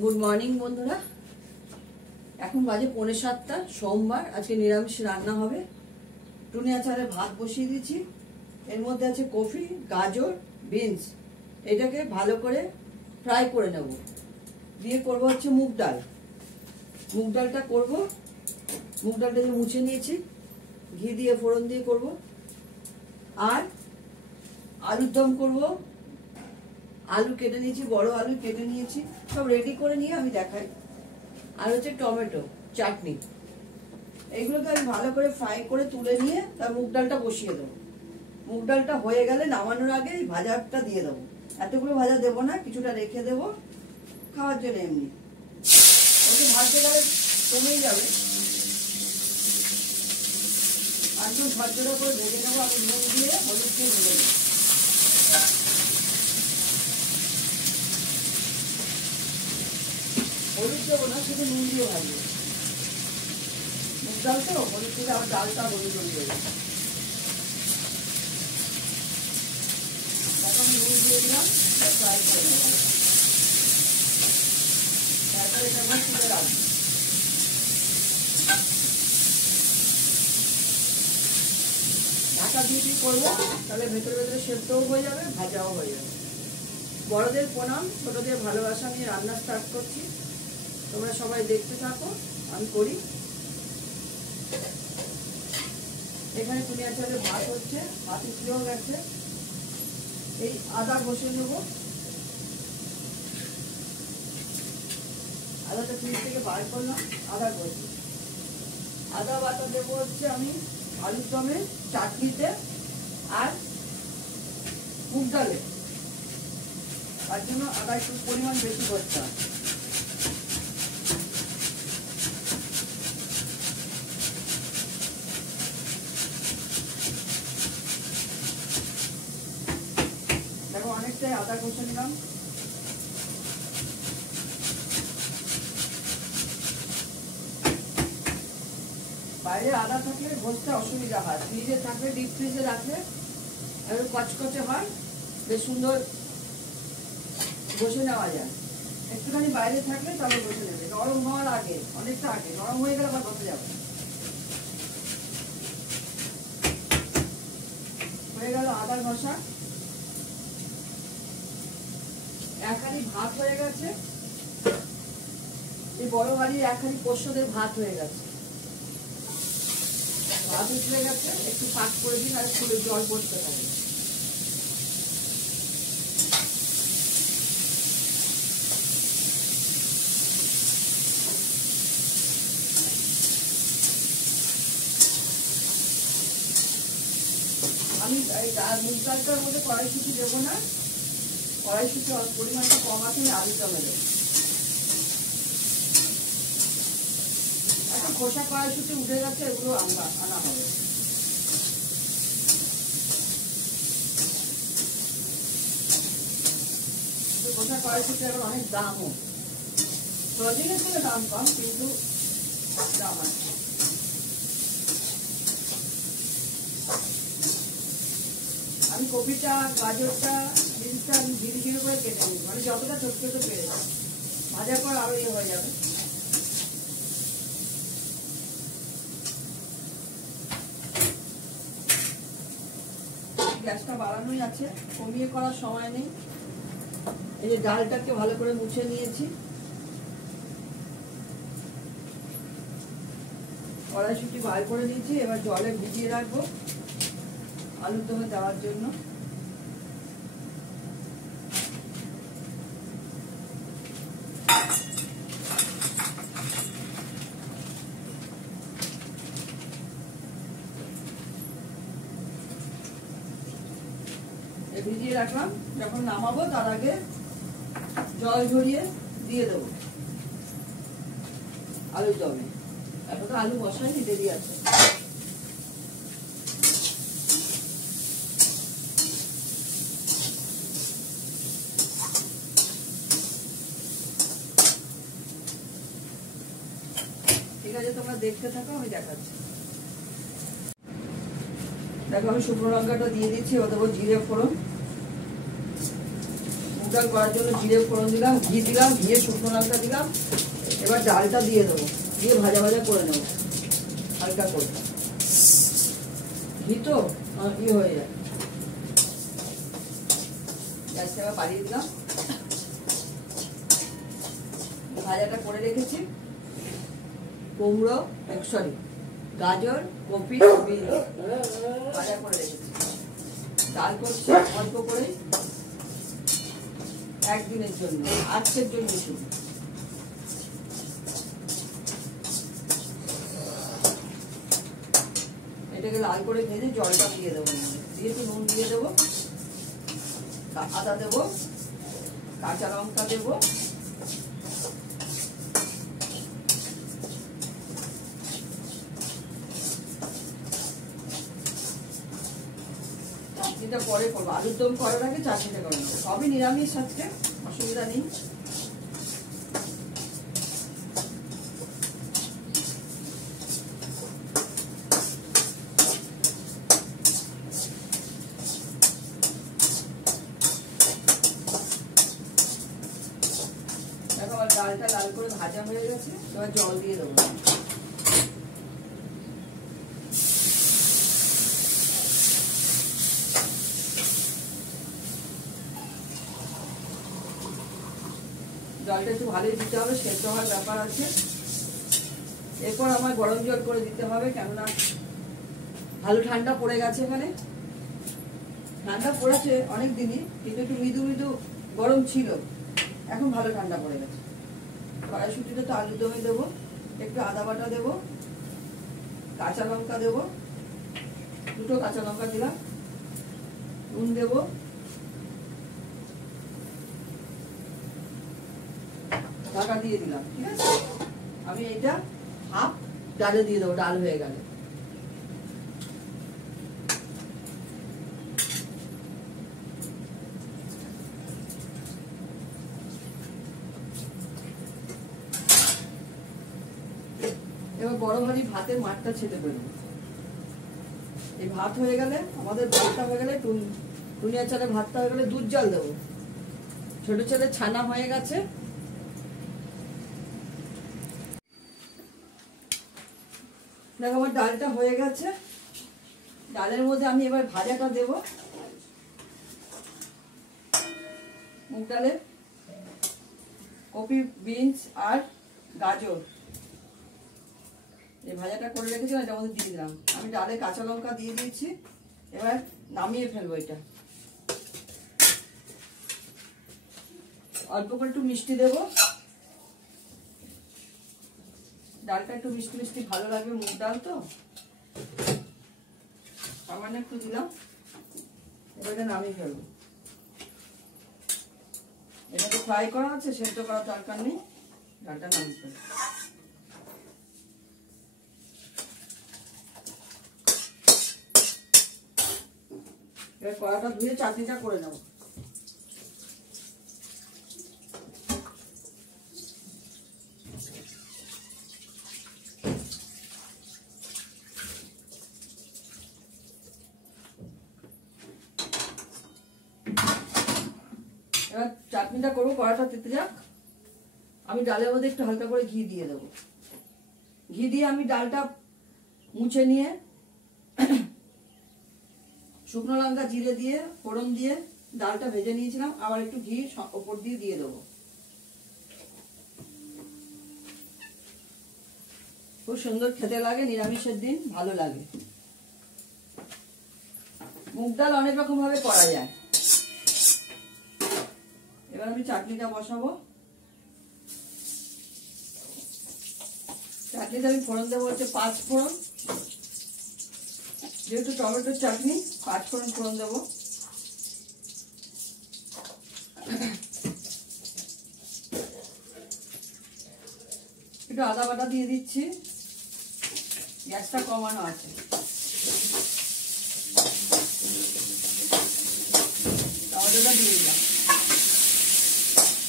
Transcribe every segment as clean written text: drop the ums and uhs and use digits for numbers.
Good morning বন্ধুরা, এখন বাজে 6:45। সোমবার, আজকে নিরামিষ রান্না হবে। টুনিয়া চালের ভাত বসিয়ে দিয়েছি। এর মধ্যে আছে কফি, গাজর, বিনস। এটাকে ভালো করে ফ্রাই করে নেব। দিয়ে করব হচ্ছে মুগ ডাল। মুগ ডালটা করব, মুগ ডালটা যে মুছে নিয়েছি, ঘি দিয়ে ফোড়ন দিয়ে করব। আর আলুর দম করব। আলু কেটে নিয়েছি, বড় আলু কেটে নিয়েছি, সব রেডি করে নিয়ে আমি দেখাই। আর হচ্ছে টমেটো চাটনি। এইগুলোকে আমি ভালো করে ফ্রাই করে তুলে নিয়ে তার মুগ ডালটা বসিয়ে দেবো। মুগ ডালটা হয়ে গেলে নামানোর আগে এই ভাজাটা দিয়ে দেবো। এতগুলো ভাজা দেবো না, কিছুটা রেখে দেবো খাওয়ার জন্য। এমনি ওকে ভাজতে গেলে কমেই যাবে। একদম ঝরঝরে করে ভেজে নেবো। আমি নুন দিয়ে হলুদ দিয়ে ভেজে নেবো। হলুদ দেবো না, শুধু নুন দিয়ে ভাজবো। মুগ ডাল তো হলুদ দিলে আবার ডালটা হলুদ হয়ে যাবে। এখন নুন দিয়ে দিলাম, ফ্রাই করে নেব। তারপরে এটা আমি তুলে রাখবো। ঢাকা দিয়ে কি করবো, তাহলে ভেতরে ভেতরে সেদ্ধও হয়ে যাবে, ভাজাও হয়ে যাবে। বড়দের প্রণাম, ছোটদের ভালোবাসা নিয়ে রান্না স্টার্ট করছি। তোমরা সবাই দেখতে থাকো, আমি করি। এখানে টুনিয়া চালের ভাত হচ্ছে, ভাত উঠলেও গেছে। এই আদা ঘষে নেব। আদাটা ফ্রিজ থেকে বার করলাম, আদা ঘষি। আদা বাটা দেবো হচ্ছে আমি আলুর দমে, চাটনিতে আর মুগ ডালে। তার জন্য আদা একটু পরিমাণ বেশি করতে হয়। দেখো অনেকটাই আদা কষে নিলাম। বাইরে আদা থাকলে ঘষতে অসুবিধা হয়, ফ্রিজে থাকলে, ডিপ ফ্রিজে রাখলে একটু কচকচে হয়, বেশ সুন্দর ঘষে নেওয়া যায়। একটুখানি বাইরে থাকলে তাহলে ঘষে নেবে, নরম হওয়ার আগে, অনেকটা আগে। নরম হয়ে গেলে আবার ঘষে যাবে। হয়ে গেল আদা ঘষা। এক হাঁড়ি ভাত হয়ে গেছে। এই বড় হাঁড়ির এক হাঁড়ি পোষ্যদের ভাত হয়ে গেছে। ভাত উঠলে গেছে, একটু পাক করে দিন আর ফুলে জল পড়তে হবে। আমি মুগ ডালটার মধ্যে কড়াইশুঁটি দেবো না, কড়াইশুঁটি পরিমাণটা কম আছে, আলু দমে দেবো। এখন খোসা কড়াইশুঁটি উঠে গেছে, এগুলো আনা হবে। খোসা কড়াইশুঁটি এখন অনেক দামও। প্রতিদিনের থেকে দাম কম, কিন্তু দাম আছে। আমি কপিটা, গাজরটা, বিনসটা আমি ধীরে ধীরে করে কেটে নিই, মানে যতটা ছোট ছোট পেরেছি। ভাজার পর আরো ইয়ে হয়ে যাবে। গ্যাসটা বাড়ানোই আছে, কমিয়ে করার সময় নেই। এই যে ডালটাকে ভালো করে মুছে নিয়েছি, কড়াইশুঁটি বার করে নিয়েছি। এবার জলে ভিজিয়ে রাখবো আলুর দমে দেওয়ার জন্য। ভিজিয়ে রাখলাম, যখন নামাবো তার আগে জল ঝরিয়ে দিয়ে দেবো আলুর দমে। এখন তো আলু বসাইনি, দেরি আছে। ঠিক আছে, তোমরা দেখতে থাকো, আমি দেখাচ্ছি। দেখো আমি শুকনো লঙ্কাটা দিয়ে দিচ্ছি, এবার দেবো জিরে ফোড়ন। মুগ ডাল করার জন্য জিরে ফোড়ন দিলাম, ঘি দিলাম, ঘিয়ে শুকনো লঙ্কা দিলাম। এবার ডালটা দিয়ে দেবো, দিয়ে ভাজা ভাজা করে নেবো হালকা করে। ঘি তো ইয়ে হয়ে যায়। গ্যাসটা এবার বাড়িয়ে দিলাম। ভাজাটা করে রেখেছি কুমড়ো, সরি গাজর, কপি, বিনস ভাজা করে রেখেছি। ডাল করছি অল্প করে, একদিনের জন্য, আজকের জন্য শুধু। এটাকে লাল করে ভেজে জলটা দিয়ে দেবো, দিয়ে একটু নুন দিয়ে দেবো, আদা দেবো, কাঁচা লঙ্কা দেবো, চাটনিটা পরে করবো। আলুর দম করার আগে চাটনিটা করে নেবো। সবই নিরামিষ আজকে, অসুবিধা নেই। দেখো আমার ডালটা লাল করে ভাজা হয়ে গেছে, এবার জল দিয়ে দেবো। জলটা একটু ভালোই দিতে হবে, সেদ্ধ হওয়ার ব্যাপার আছে। এরপর আমার গরম জল করে দিতে হবে, কেননা ভালো ঠান্ডা পড়ে গেছে। এখানে ঠান্ডা পড়েছে অনেক দিনই, কিন্তু একটু মৃদু মৃদু গরম ছিল, এখন ভালো ঠান্ডা পড়ে গেছে। কড়াইশুঁটিটা তো আলুর দমে দেবো, একটু আদা বাটা দেবো, কাঁচা লঙ্কা দেবো, দুটো কাঁচা লঙ্কা দিলাম, নুন দেবো, ঢাকা দিয়ে দিলাম। ঠিক আছে, আমি এটা হাফ ডালে দিয়ে দেবো, ডাল হয়ে গেলে। এবার বড় ভারী ভাতের মাঠটা ছেড়ে বেরোবো। এই ভাত হয়ে গেলে, আমাদের ভাতটা হয়ে গেলে, টুনিয়া চালের ভাতটা হয়ে গেলে দুধ জল দেবো। ছোট ছেলে ছানা হয়ে গেছে। দেখো আমার ডালটা হয়ে গেছে। ডালের মধ্যে আমি এবার ভাজাটা দেব, মুগ ডালে কপি, বিনস আর গাজর। এই ভাজাটা করে রেখেছিলাম, এটার মধ্যে দিয়ে দিলাম। আমি ডালে কাঁচা লঙ্কা দিয়ে দিয়েছি, এবার নামিয়ে ফেলবো এটা। অল্প করে একটু মিষ্টি দেবো, ডালটা একটু মিষ্টি মিষ্টি ভালো লাগবে, মুগ ডাল তো। সামান্য একটু দিলাম, এবারে নামিয়ে ফেলবো। এটা তো ফ্রাই করা আছে, সেদ্ধ করার দরকার নেই। ডালটা নামিয়ে ফেলবো। এবার কড়াটা ধুয়ে চাটনিটা করে নেবো। এবার চাটনিটা করবো, কড়াটা তেতে যাক। আমি ডালের মধ্যে একটু হালকা করে ঘি দিয়ে দেবো। ঘি দিয়ে আমি ডালটা মুছে নিয়ে শুকনো লঙ্কা, জিরে দিয়ে ফোড়ন দিয়ে ডালটা ভেজে নিয়েছিলাম, আবার একটু ঘি ওপর দিয়ে দিয়ে দেবো। খুব সুন্দর খেতে লাগে, নিরামিষের দিন ভালো লাগে। মুগ ডাল অনেক রকম ভাবে করা যায়। এবার আমি চাটনিটা বসাবো। চাটনিতে আমি ফোড়ন দেবো হচ্ছে 5 ফোড়ন, যেহেতু টমেটোর চাটনি 5 ফোড়ন দেবো। একটু আদা বাটা দিয়ে দিচ্ছি, গ্যাসটা কমানো আছে। টমেটোটা দিয়ে দিলাম,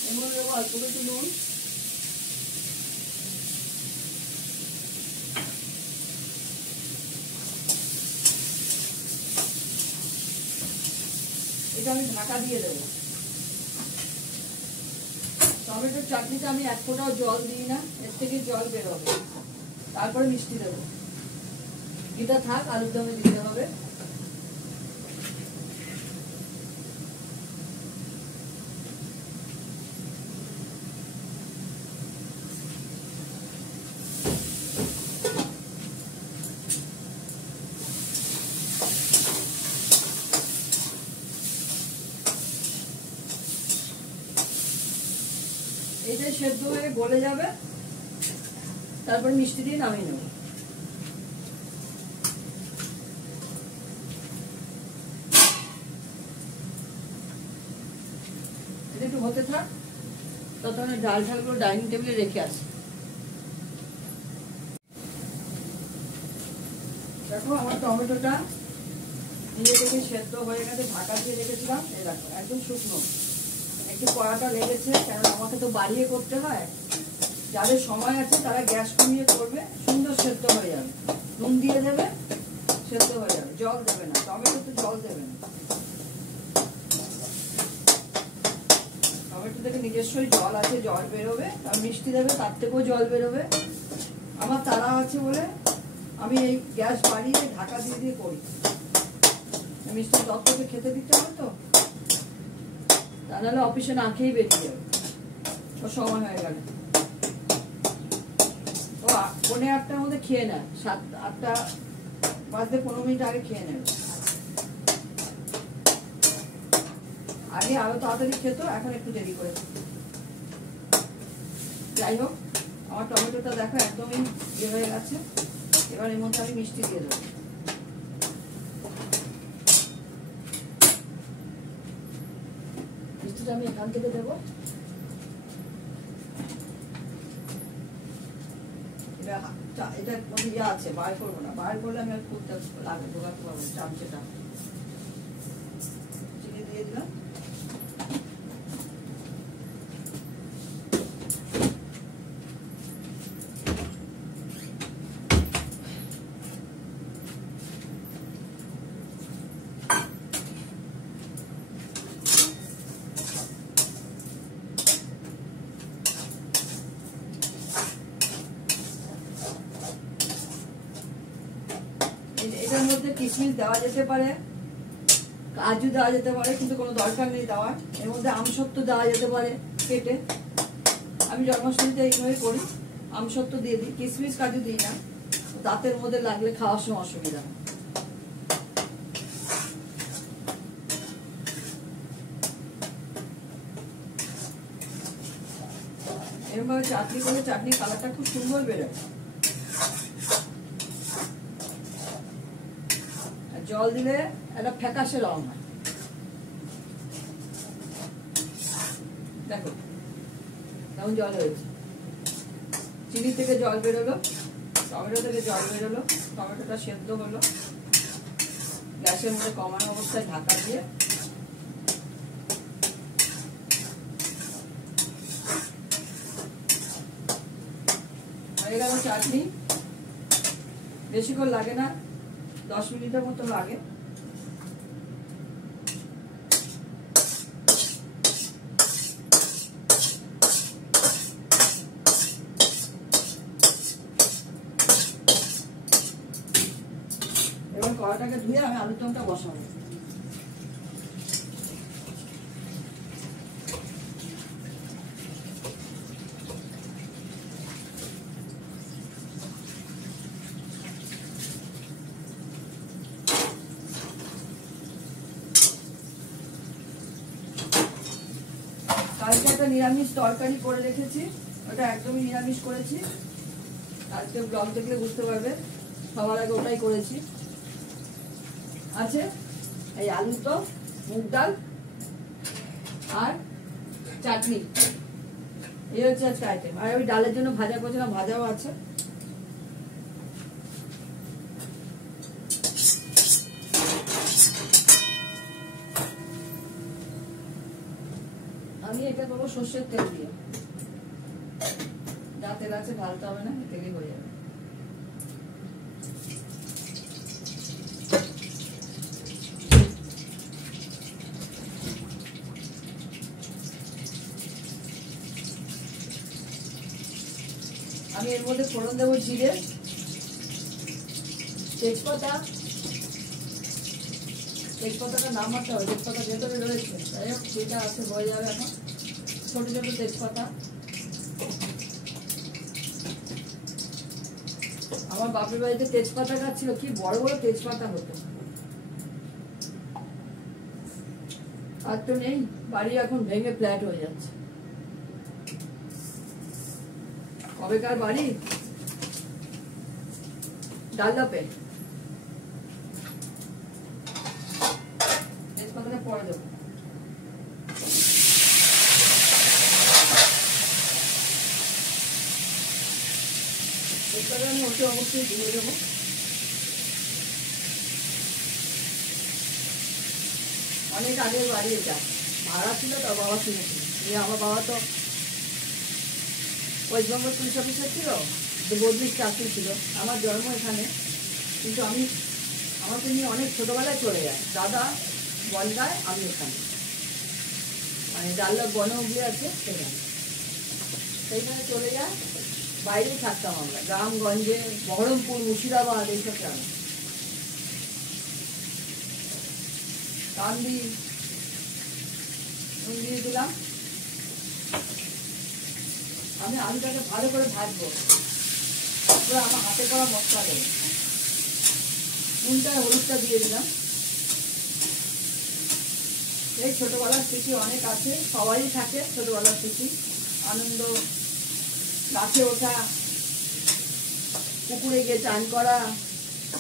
এর মধ্যে দেবো অল্প একটু নুন, এটা আমি ঢাকা দিয়ে দেবো। টমেটোর চাটনিতে আমি এক ফোঁটাও জল দিই না, এর থেকে জল বেরোবে, তারপরে মিষ্টি দেবো। এটা থাক, আলুর দমে দিতে হবে। এটা সেদ্ধ হয়ে গলে যাবে, তারপর মিষ্টি দিয়ে নামিয়ে নেব। এটা একটু হতে থাক, ততক্ষণে ডাল ঢালগুলো ডাইনিং টেবিলে রেখে আসি। দেখো আমার টমেটোটা নিজে থেকে সেদ্ধ হয়ে গেছে, ঢাকা দিয়ে রেখেছিলাম। এই দেখো একদম শুকনো, একটু কড়াটা লেগেছে, কারণ আমাকে তো বাড়িয়ে করতে হয়। যাদের সময় আছে তারা গ্যাস কমিয়ে করবে, সুন্দর সেদ্ধ হয়ে যাবে। নুন দিয়ে দেবে, সেদ্ধ হয়ে যাবে, জল দেবে না, টমেটো তো জল দেবে না। টমেটো থেকে নিজস্বই জল আছে, জল বেরোবে, আর মিষ্টি দেবে, তার থেকেও জল বেরোবে। আমার তাড়া আছে বলে আমি এই গ্যাস বাড়িয়ে ঢাকা দিয়ে দিয়ে করি। মিষ্টি দত্তকে খেতে দিতে হয় তো, তা নাহলে অফিসে না খেয়েই বেরিয়ে যাবে, ওর সময় হয়ে গেলে। ও 8:45টার মধ্যে খেয়ে নেয়, 7-8টা বাজতে 15 মিনিট আগে খেয়ে নেবে। আগে আরো তাড়াতাড়ি খেত, এখন একটু দেরি করে। যাই হোক, আমার টমেটোটা দেখো একদমই ইয়ে হয়ে গেছে। এবার এর মধ্যে আমি মিষ্টি দিয়ে দেবো। মিষ্টিটা আমি এখান থেকে দেবো। এটা ইয়ে আছে, বার করবো না, বার করলে আমি করতে লাগবে, ঢোকাতে পারবো চামচেটা। চিনি দিয়ে দিলাম। এটার মধ্যে কিশমিশ দেওয়া যেতে পারে, কাজু দেওয়া যেতে পারে, কিন্তু কোনো দরকার নেই দেওয়ার। এর মধ্যে আমসত্ত্ব দেওয়া যেতে পারে কেটে। আমি জন্মাষ্টমীতে এইভাবে করি, আমসত্ত্ব দিয়ে দিই, কিশমিশ কাজু দিই না, দাঁতের মধ্যে লাগলে খাওয়ার সময় অসুবিধা। এরকমভাবে চাটনি করলে চাটনির কালারটা খুব সুন্দর বেরোয়। জল দিলে একটা ফ্যাকাশে রং হয়। দেখো কেমন জল হয়েছে, চিনি থেকে জল বেরোলো, টমেটো থেকে জল বেরোলো, টমেটোটা সেদ্ধ হলো। গ্যাসের মধ্যে কমানো অবস্থায় ঢাকা দিয়ে হয়ে গেল চাটনি। বেশিক্ষণ লাগে না, 10 মিনিটের মতো লাগে। এবার কড়াটাকে ধুয়ে আমি আলুর দমটা বসাবো। কালকে একটা নিরামিষ তরকারি করে রেখেছি, ওটা একদমই নিরামিষ করেছি। আজকে ব্লগ দেখলে বুঝতে পারবে, সবার আগে ওটাই করেছি। আছে এই আলুর দম, মুগ ডাল আর চাটনি, এই হচ্ছে আজকে আইটেম। আর ওই ডালের জন্য ভাজা করছিলাম, ভাজাও আছে। আমি এটা করবো সর্ষের তেল দিয়ে, যা তেল আছে ঢালতে হবে না, তেলেই হয়ে যাবে। আমি এর মধ্যে ফোড়ন দেবো জিরে, তেজপাতা। তেজপাতাটা নামাতে হবে, তেজপাতা ভেতরে রয়েছে, যাই হোক সেটা আছে, হয়ে যাবে। এখন ছোট ছোট তেজপাতা। আমার বাপের বাড়িতে তেজপাতা গাছ ছিল, কি বড় বড় তেজপাতা হতো। আর তো নেই, বাড়ি এখন ভেঙে ফ্ল্যাট হয়ে যাচ্ছে। কবেকার বাড়ি, ডালদাপে। তেজপাতাটা পরে দেবো। তেজপাতা আমি ওকে অবশ্যই দিয়ে দেবো। অনেক আগের বাড়ি এটা, ভাড়া ছিল, তার বাবা কিনেছিল। আমার বাবা তো ওয়েস্ট বেঙ্গল পুলিশ অফিসার ছিল, বদলিশ চাকরি ছিল। আমার জন্ম এখানে, কিন্তু আমাকে নিয়ে অনেক ছোটবেলায় চলে যায়। দাদা বনগায়, আমি এখানে, মানে ডাল্লাভ বনগুলি আছে সেইখানে চলে যায়। বাইরেই থাকতাম আমরা, গ্রামগঞ্জে, বহরমপুর, মুর্শিদাবাদ, এইসব গ্রামে। কান্দি নুন দিয়ে দিলাম। আমি আলুটাকে ভালো করে ভাজবো, তারপরে আমার হাতে করা মশলা দেবো। নুনটা হলুদটা দিয়ে দিলাম। এই ছোটবেলার স্মৃতি অনেক আছে, সবারই থাকে ছোটবেলার স্মৃতি। আনন্দ, গাছে ওঠা, পুকুরে গিয়ে চান করা।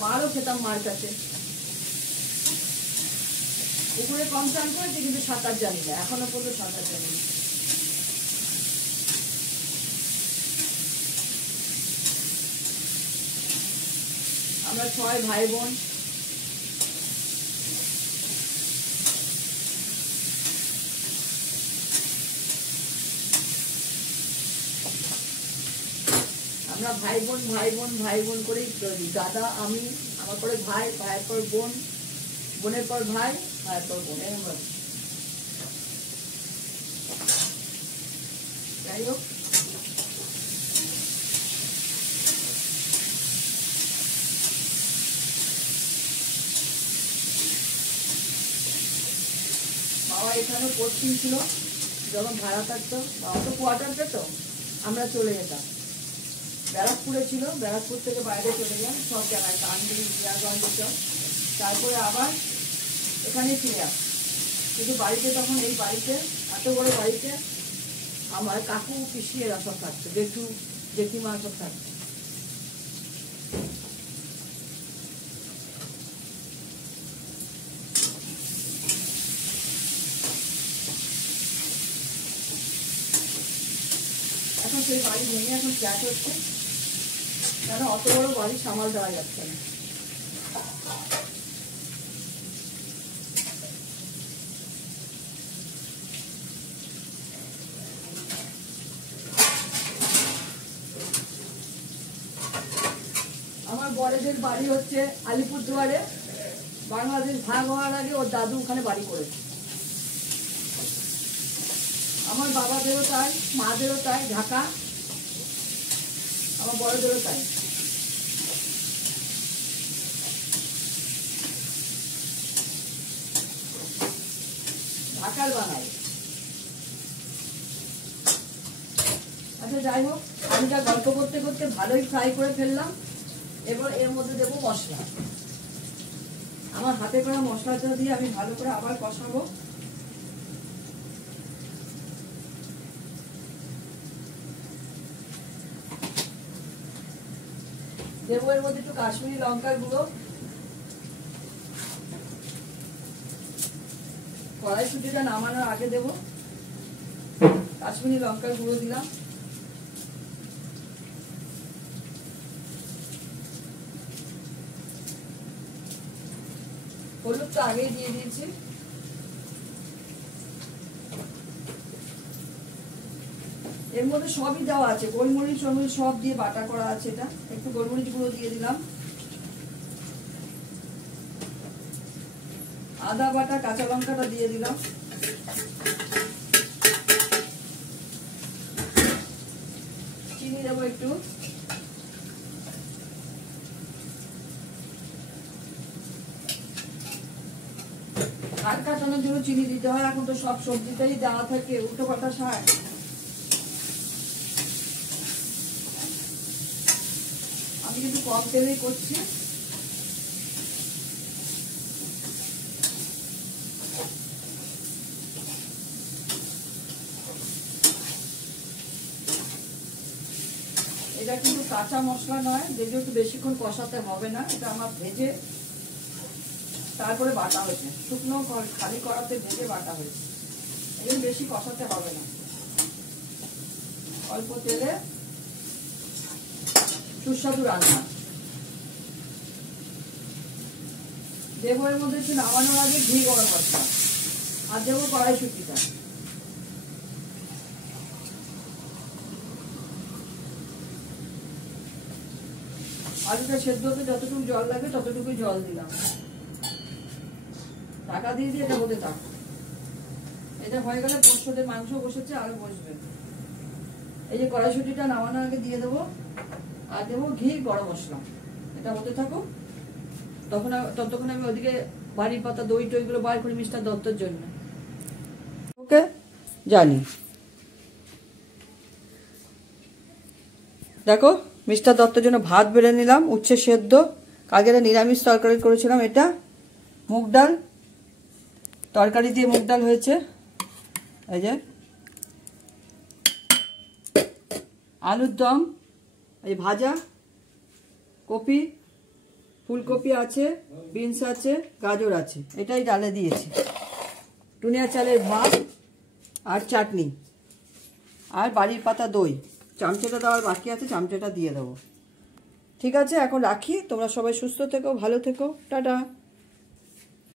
মারও খেতাম মার কাছে। পুকুরে কম চান করেছি, কিন্তু সাঁতার জানি না, এখনো পর্যন্ত সাঁতার জানি না। আমরা 6 ভাই বোন। আমরা ভাই বোন করেই চলি। দাদা, আমি, আমার পরে ভাই, ভাইয়ের পর বোন, বোনের পর ভাই, ভাইয়ের পর বোন, এরকম। যাই হোক, বাবা এখানে পোস্টিং ছিল, যখন ভাড়া থাকতো। বাবা তো কোয়ার্টার পেত, আমরা চলে যেতাম। ব্যারাকপুরে ছিল, ব্যারাকপুর থেকে বাইরে চলে যান সব জায়গায়, কান্দি, জিয়াগঞ্জ, সব। তারপরে আবার এখানে ফিরে আস। কিন্তু বাড়িতে তখন, এই বাড়িতে, এত বড় বাড়িতে আমার কাকু, পিসি এরা সব থাকতো, জেঠু, জেঠিমা সব থাকতো। এখন সেই বাড়ি ভেঙে এখন ফ্ল্যাট হচ্ছে, কেন অত বড় বাড়ি সামাল দেওয়া যাচ্ছে না। আমার বড়দের বাড়ি হচ্ছে আলিপুরদুয়ারে। বাংলাদেশ ভাগ হওয়ার আগে ওর দাদু ওখানে বাড়ি করেছে। আমার বাবাদেরও তাই, মাদেরও তাই, ঢাকা। আমার বড়দেরও তাই। ঢাকার বানাই। আচ্ছা, যাই হোক, আলুটা গল্প করতে করতে ভালোই ফ্রাই করে ফেললাম। এবার এর মধ্যে দেবো মশলা। আমার হাতে করা মশলাটা দিয়ে আমি ভালো করে আবার কষাবো। দেবো এর মধ্যে একটু কাশ্মীরি লঙ্কার গুঁড়ো। কড়াইশুঁটিটা নামানোর আগে দেবো। কাশ্মীরি লঙ্কার গুঁড়ো দিলাম। হলুদটা আগেই দিয়ে দিয়েছি। এর মধ্যে সবই দেওয়া আছে, গোলমরিচ সব দিয়ে বাটা করা আছে। এটা একটু গোলমরিচ গুঁড়ো দিয়ে দিলাম, আদা বাটা, কাঁচা লঙ্কাটা দিয়ে দিলাম। চিনি দেবো একটু, শাক কাটানোর জন্য চিনি দিতে হয়, এখন তো সব সবজিতেই দেওয়া থাকে উল্টো পাল্টা শাক। আমি কিন্তু কম তেলেই করছি। এটা কিন্তু কাঁচা মশলা নয়, দেখবে একটু বেশিক্ষণ কষাতে হবে না, এটা আমার ভেজে তারপরে বাটা হয়েছে, শুকনো খালি কড়াতে ভেজে বাটা হয়েছে, এই বেশি কষাতে হবে না। অল্প তেলে সুস্বাদু রান্না। দেবো এর মধ্যে একটু নামানোর আগে ঘি গরম মশলা, আর দেবো কড়াইশুঁটিটা। আলুটা সেদ্ধ হতে যতটুকু জল লাগে ততটুকুই জল দিলাম, ঢাকা দিয়ে দিয়ে এটা হতে থাক। এটা হয়ে গেলে পোস্তদের মাংস বসেছে, আরো বসবে। এই যে কড়াইশুঁটিটা নামানোর আগে দিয়ে দেবো, আর দেবো ঘি গরম মশলা। এটা হতে থাকুক, ততক্ষণ আমি ওদিকে বাড়ি পাতা দই টইগুলো বার করি মিস্টার দত্তর জন্য। ওকে জানি, দেখো মিস্টার দত্তর জন্য ভাত বেড়ে নিলাম, উচ্ছে সেদ্ধ, কালকে নিরামিষ তরকারি করেছিলাম, এটা মুগ ডাল, তরকারি দিয়ে মুগ ডাল হয়েছে। এই যে আলুর দম, এই ভাজা কপি, ফুলকপি আছে, বিনস আছে, গাজর আছে, এটাই ডালে দিয়েছি। টুনিয়া চালের ভাত আর চাটনি, আর বাড়ির পাতা দই। চামচাটা দেওয়ার বাকি আছে, চামচাটা দিয়ে দেবো। ঠিক আছে, এখন রাখি। তোমরা সবাই সুস্থ থেকো, ভালো থেকো, টাটা।